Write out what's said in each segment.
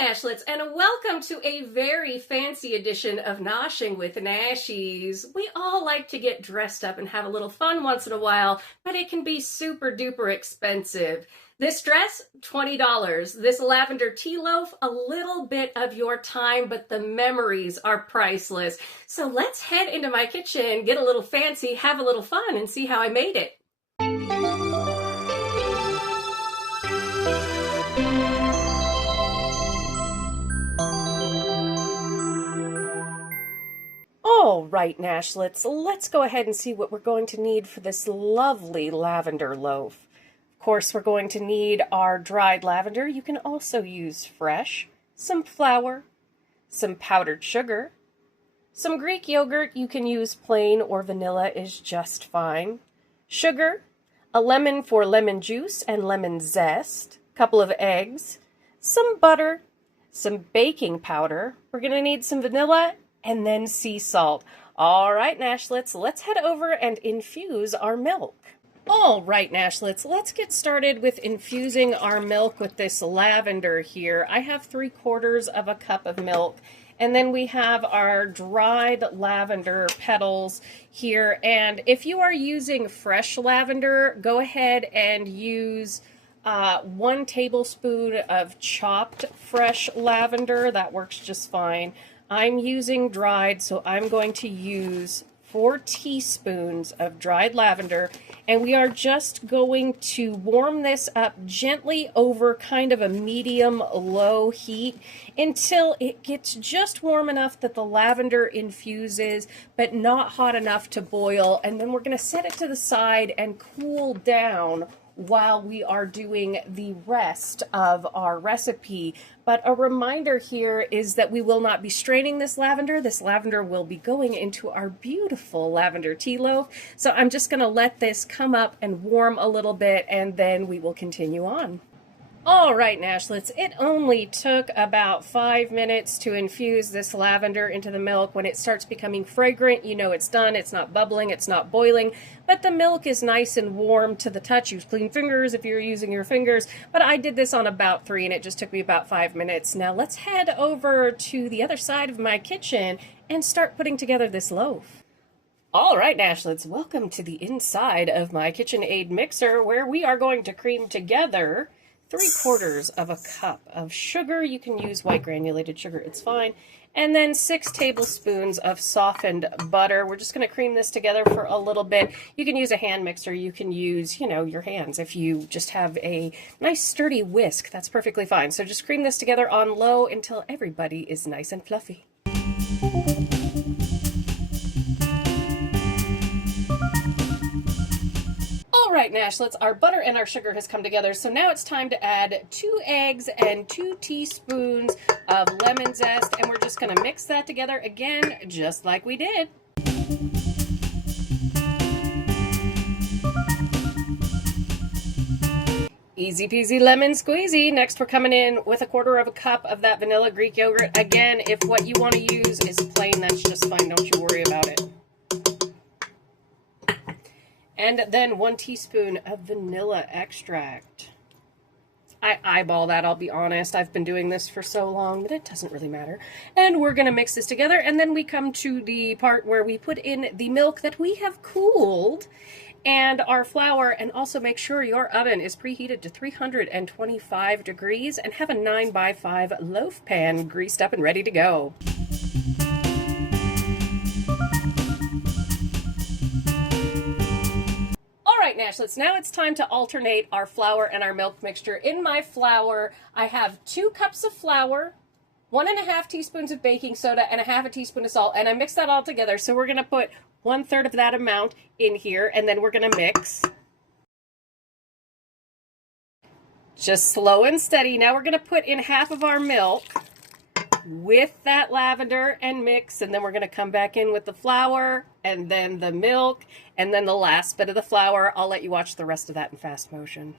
Nashlets, and welcome to a very fancy edition of Noshing with Nashies. We all like to get dressed up and have a little fun once in a while, but it can be super duper expensive. This dress, $20. This lavender tea loaf, a little bit of your time, but the memories are priceless. So let's head into my kitchen, get a little fancy, have a little fun, and see how I made it. All right, Nashlets, let's go ahead and see what we're going to need for this lovely lavender loaf. Of course, we're going to need our dried lavender. You can also use fresh, some flour, some powdered sugar, some Greek yogurt. You can use plain or vanilla is just fine. Sugar, a lemon for lemon juice and lemon zest, a couple of eggs, some butter, some baking powder. We're going to need some vanilla and then sea salt. All right, Nashlets, let's head over and infuse our milk. All right, Nashlets, let's get started with infusing our milk with this lavender here. I have 3/4 of a cup of milk, and then we have our dried lavender petals here. And if you are using fresh lavender, go ahead and use 1 tablespoon of chopped fresh lavender. That works just fine. I'm using dried, so I'm going to use 4 teaspoons of dried lavender, and we are just going to warm this up gently over kind of a medium-low heat until it gets just warm enough that the lavender infuses, but not hot enough to boil. And then we're going to set it to the side and cool down while we are doing the rest of our recipe. But a reminder here is that we will not be straining this lavender. This lavender will be going into our beautiful lavender tea loaf. So I'm just going to let this come up and warm a little bit, and then we will continue on. All right, Nashlets, it only took about 5 minutes to infuse this lavender into the milk. When it starts becoming fragrant, you know it's done. It's not bubbling, it's not boiling, but the milk is nice and warm to the touch. Use clean fingers if you're using your fingers, but I did this on about 3 and it just took me about 5 minutes. Now let's head over to the other side of my kitchen and start putting together this loaf. All right, Nashlets, welcome to the inside of my KitchenAid mixer, where we are going to cream together 3/4 of a cup of sugar. You can use white granulated sugar, it's fine. And then 6 tablespoons of softened butter. We're just going to cream this together for a little bit. You can use a hand mixer. You can use, your hands. If you just have a nice sturdy whisk, that's perfectly fine. So just cream this together on low until everybody is nice and fluffy. All right, Nashlets, our butter and our sugar has come together, so now it's time to add 2 eggs and 2 teaspoons of lemon zest, and we're just going to mix that together again, just like we did. Easy peasy lemon squeezy. Next, we're coming in with 1/4 of a cup of that vanilla Greek yogurt. Again, if what you want to use is plain, that's just fine. Don't you worry about it. And then 1 teaspoon of vanilla extract. I eyeball that, I'll be honest. I've been doing this for so long that it doesn't really matter. And we're going to mix this together, and then we come to the part where we put in the milk that we have cooled and our flour, and also make sure your oven is preheated to 325 degrees and have a 9x5 loaf pan greased up and ready to go. Nashlets, now it's time to alternate our flour and our milk mixture. In my flour, I have 2 cups of flour, 1½ teaspoons of baking soda, and 1/2 teaspoon of salt, and I mix that all together. So we're going to put 1/3 of that amount in here, and then we're going to mix. Just slow and steady. Now we're going to put in 1/2 of our milk with that lavender and mix, and then we're going to come back in with the flour and then the milk and then the last bit of the flour. I'll let you watch the rest of that in fast motion.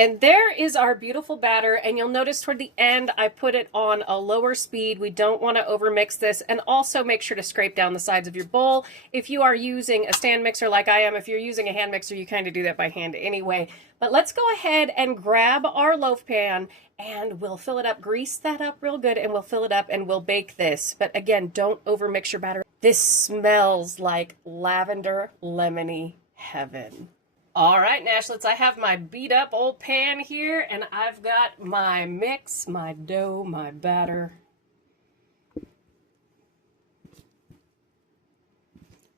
And there is our beautiful batter, and you'll notice toward the end I put it on a lower speed. We don't want to overmix this, and also make sure to scrape down the sides of your bowl. If you are using a stand mixer like I am, if you're using a hand mixer, you kind of do that by hand anyway. But let's go ahead and grab our loaf pan, and we'll fill it up, grease that up real good, and we'll fill it up and we'll bake this. But again, don't overmix your batter. This smells like lavender lemony heaven. All right, Nashlets, I have my beat up old pan here, and I've got my mix, my dough, my batter.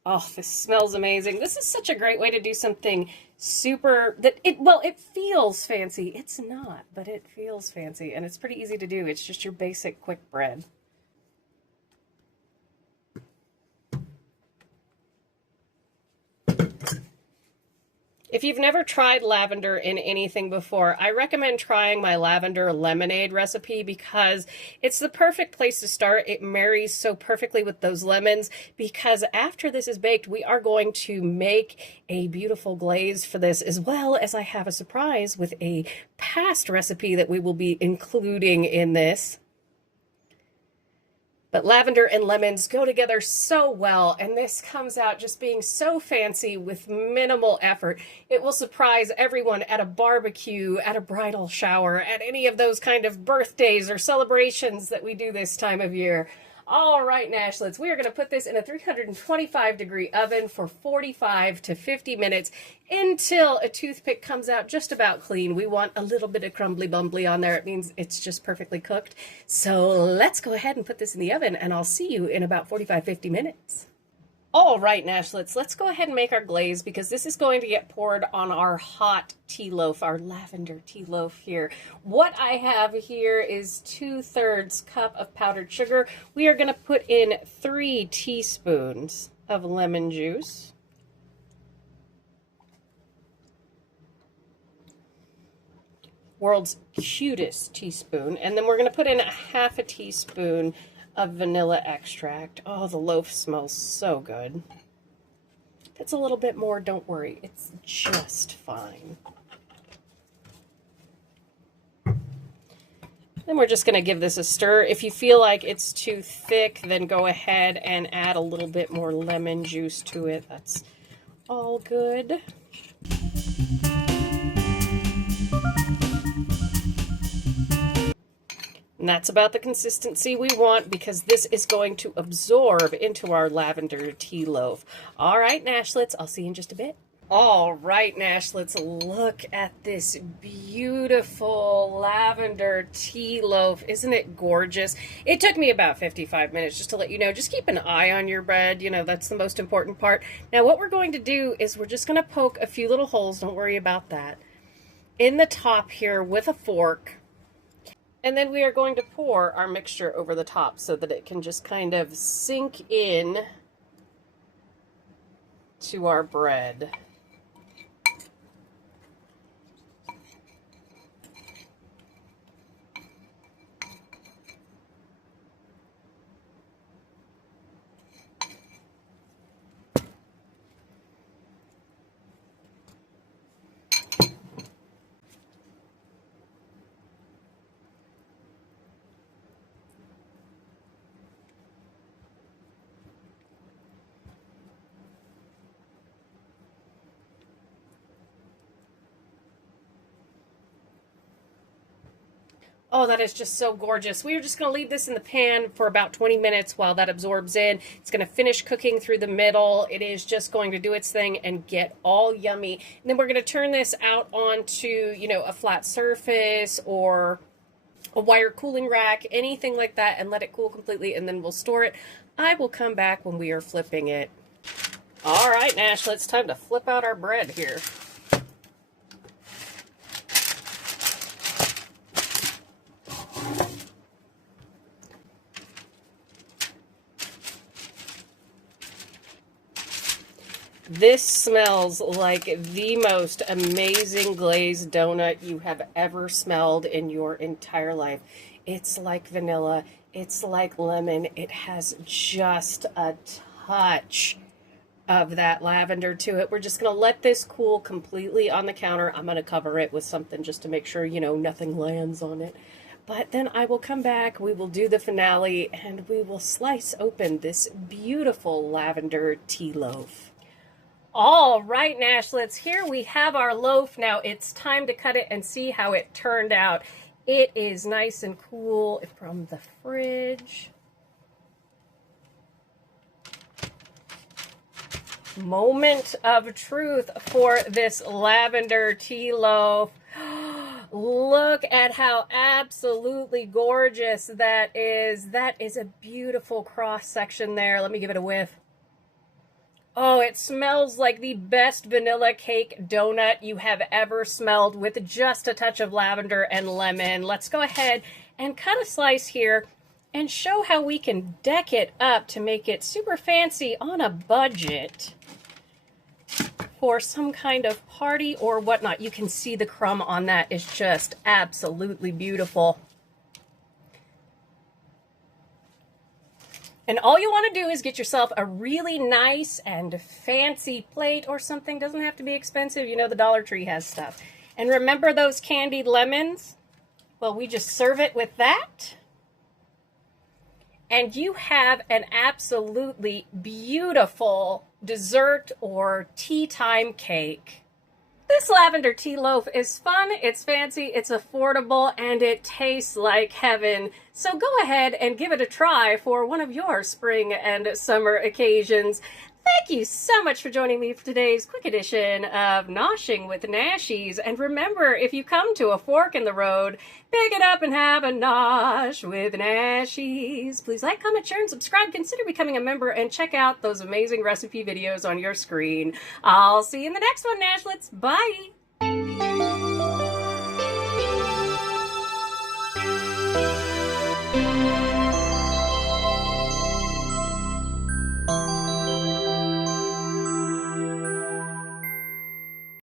Oh, this smells amazing. This is such a great way to do something super, it feels fancy. It's not, but it feels fancy, and it's pretty easy to do. It's just your basic quick bread. If you've never tried lavender in anything before, I recommend trying my lavender lemonade recipe because it's the perfect place to start. It marries so perfectly with those lemons because after this is baked, we are going to make a beautiful glaze for this, as well as I have a surprise with a past recipe that we will be including in this. But lavender and lemons go together so well, and this comes out just being so fancy with minimal effort. It will surprise everyone at a barbecue, at a bridal shower, at any of those kind of birthdays or celebrations that we do this time of year. All right, Nashlets, we are going to put this in a 325-degree oven for 45 to 50 minutes until a toothpick comes out just about clean. We want a little bit of crumbly bumbly on there. It means it's just perfectly cooked. So let's go ahead and put this in the oven, and I'll see you in about 45-50 minutes. All right, Nashlets, let's go ahead and make our glaze because this is going to get poured on our hot tea loaf, our lavender tea loaf here. What I have here is 2/3 cup of powdered sugar. We are going to put in 3 teaspoons of lemon juice. World's cutest teaspoon. And then we're going to put in 1/2 teaspoon of vanilla extract. Oh, the loaf smells so good. If it's a little bit more, don't worry. It's just fine. Then we're just going to give this a stir. If you feel like it's too thick, then go ahead and add a little bit more lemon juice to it. That's all good. And that's about the consistency we want because this is going to absorb into our lavender tea loaf. All right, Nashlets, I'll see you in just a bit. All right, Nashlets, look at this beautiful lavender tea loaf. Isn't it gorgeous? It took me about 55 minutes just to let you know. Just keep an eye on your bread. You know, that's the most important part. Now, what we're going to do is we're just going to poke a few little holes. Don't worry about that. In the top here with a fork. And then we are going to pour our mixture over the top so that it can just kind of sink in to our bread. Oh, that is just so gorgeous. We are just going to leave this in the pan for about 20 minutes while that absorbs in. It's going to finish cooking through the middle. It is just going to do its thing and get all yummy. And then we're going to turn this out onto, you know, a flat surface or a wire cooling rack, anything like that, and let it cool completely, and then we'll store it. I will come back when we are flipping it. All right, Nash, it's time to flip out our bread here. This smells like the most amazing glazed donut you have ever smelled in your entire life. It's like vanilla. It's like lemon. It has just a touch of that lavender to it. We're just going to let this cool completely on the counter. I'm going to cover it with something just to make sure, you know, nothing lands on it. But then I will come back, we will do the finale, and we will slice open this beautiful lavender tea loaf. All right, Nashlets, here we have our loaf. Now it's time to cut it and see how it turned out. It is nice and cool from the fridge. Moment of truth for this lavender tea loaf. Look at how absolutely gorgeous that is. That is a beautiful cross section there. Let me give it a whiff. Oh, it smells like the best vanilla cake donut you have ever smelled with just a touch of lavender and lemon. Let's go ahead and cut a slice here and show how we can deck it up to make it super fancy on a budget for some kind of party or whatnot. You can see the crumb on that is just absolutely beautiful. And all you want to do is get yourself a really nice and fancy plate or something. Doesn't have to be expensive. You know, the Dollar Tree has stuff. And remember those candied lemons? Well, we just serve it with that. And you have an absolutely beautiful dessert or tea time cake. This lavender tea loaf is fun, it's fancy, it's affordable, and it tastes like heaven. So go ahead and give it a try for one of your spring and summer occasions. Thank you so much for joining me for today's quick edition of Noshing with Nashies. And remember, if you come to a fork in the road, pick it up and have a nosh with Nashies. Please like, comment, share, and subscribe. Consider becoming a member and check out those amazing recipe videos on your screen. I'll see you in the next one, Nashlets. Bye!